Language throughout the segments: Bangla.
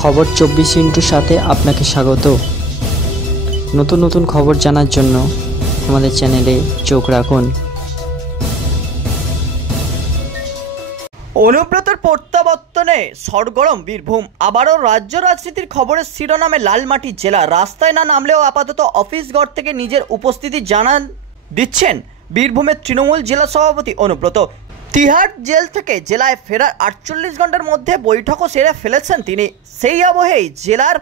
খবর 24 সাথে আপনাকে স্বাগত। নতুন নতুন খবর জানার জন্য আমাদের চ্যানেলে চোখ রাখুন। অনুব্রতর প্রত্যাবর্তনে সরগরম বীরভূম। আবারও রাজ্য রাজনীতির খবরের শিরোনামে লালমাটি জেলা। রাস্তায় না নামলেও আপাতত অফিস ঘর থেকে নিজের উপস্থিতি জানান দিচ্ছেন বীরভূমের তৃণমূল জেলা সভাপতি অনুব্রত। তিহার জেল থেকে জেলায় ফেরার 48 ঘন্টার মধ্যে বৈঠকও সেরে ফেলেছেন তিনি। সেই আবহেই জেলার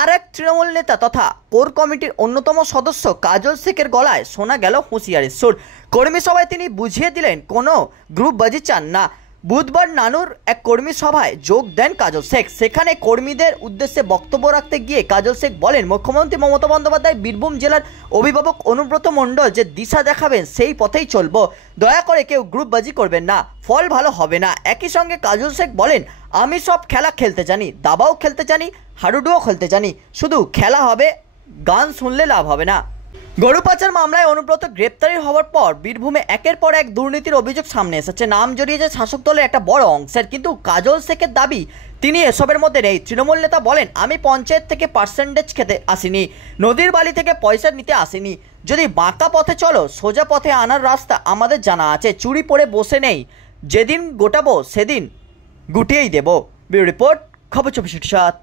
আর এক তৃণমূল নেতা তথা কোর কমিটির অন্যতম সদস্য কাজল শেখের গলায় শোনা গেল হুঁশিয়ারির সুর। কর্মী সভায় তিনি বুঝিয়ে দিলেন কোনো গ্রুপবাজি চান না। বুধবার নানুর এক কর্মী সভায় যোগ দেন কাজল শেখ। সেখানে কর্মীদের উদ্দেশ্যে বক্তব্য রাখতে গিয়ে কাজল শেখ বলেন, মুখ্যমন্ত্রী মমতা বন্দ্যোপাধ্যায় বীরভূম জেলার অভিভাবক অনুব্রত মণ্ডল যে দিশা দেখাবেন সেই পথেই চলব। দয়া করে কেউ গ্রুপবাজি করবেন না, ফল ভালো হবে না। একই সঙ্গে কাজল শেখ বলেন, আমি সব খেলা খেলতে জানি, দাবাও খেলতে জানি, হাডুডুও খেলতে জানি, শুধু খেলা হবে, গান শুনলে লাভ হবে না। গরু পাচার মামলায় অনুব্রত গ্রেপ্তারি হওয়ার পর বীরভূমে একের পর এক দুর্নীতির অভিযোগ সামনে এসেছে। নাম জড়িয়েছে শাসক দলের একটা বড় অংশের, কিন্তু কাজল শেখের দাবি তিনি এসবের মধ্যে নেই। তৃণমূল নেতা বলেন, আমি পঞ্চায়েত থেকে পার্সেন্টেজ খেতে আসিনি, নদীর বালি থেকে পয়সা নিতে আসিনি। যদি বাঁকা পথে চলো, সোজা পথে আনার রাস্তা আমাদের জানা আছে। চুরি পড়ে বসে নেই, যেদিন গোটাবো সেদিন গুটিয়েই দেব। ব্যুরো রিপোর্ট, খবর 24/7।